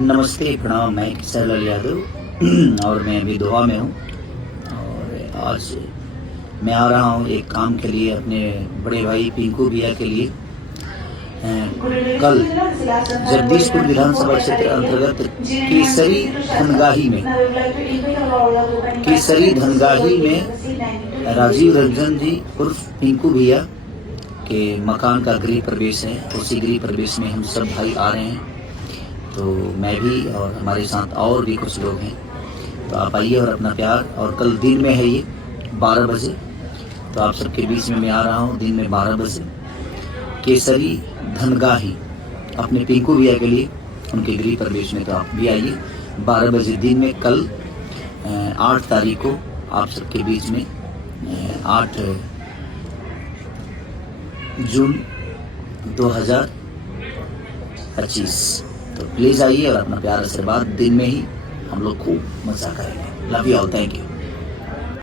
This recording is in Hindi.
नमस्ते, प्रणाम। मैं किशोर यादव और मैं अभी दोहा में हूँ और आज मैं आ रहा हूँ एक काम के लिए अपने बड़े भाई पिंकू भैया के लिए। कल जगदीशपुर विधानसभा क्षेत्र अंतर्गत केसरी धनगाही में राजीव रंजन जी उर्फ पिंकू भैया के मकान का गृह प्रवेश है। उसी गृह प्रवेश में हम सब भाई आ रहे हैं, तो मैं भी और हमारे साथ और भी कुछ लोग हैं। तो आप आइए और अपना प्यार। और कल दिन में है, ये 12 बजे, तो आप सबके बीच में मैं आ रहा हूँ दिन में 12 बजे केसरी धनगाही अपने पिंकू भैया के लिए उनके गृह प्रवेश में। तो आप भी आइए 12 बजे दिन में कल 8 तारीख को आप सबके बीच में 8 जून 2025। तो प्लीज आइए और अपना प्यार आशीर्वाद। दिन में ही हम लोग खूब मजा करेंगे। Love you all, thank you.